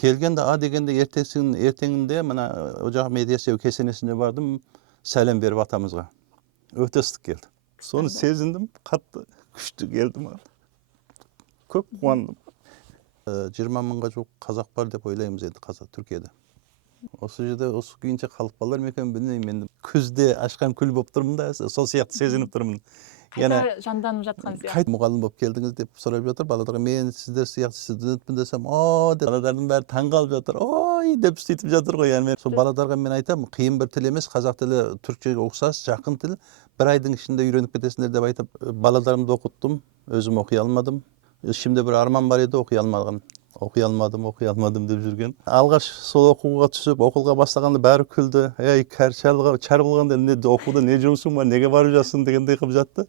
Келгенде дегенде ертеңінде мына жак медиация кесенесине бардым, сәлем берип атамызга. Өтө ыстык келди. Сону сезиндим, катты күчтүү келди мага. Көп кубандым. 20 мыңга жук казак бар деп ойлойбуз энди Түркияда. Осы жерде осы күйүнчө калып калар экен билбейм. Мен күздө ашкан күл болуп турмун да, сол сыяктуу сезинип турмун. Кайта жанданып жаткан сыяктуу. Мугалим болуп келдиңиз деп сурап жатыр. Баладар мен сиздер сыяктуу студентмин десем, деп баладардын баары таң калып жатыр. Ой деп сүйтүп жатыр го. Яны мен сол баладарга мен айтам, кыйын бир тил эмес, казак тили түркчөгө окшош, жакын тил. Бир айдын ичинде үйрөнүп кетесиңер деп айтып, баладарымды окуттум, өзүм окуй алмадым. Ичимде бир арман бар эди, окуй алмадым деп жүргөн. Алгаш сол окууга түшүп, окууга баштаганда баары күлдү. Эй, чар болгондо эмне окууда не жумушуң бар, неге барып жатсың дегендей кылып жатты.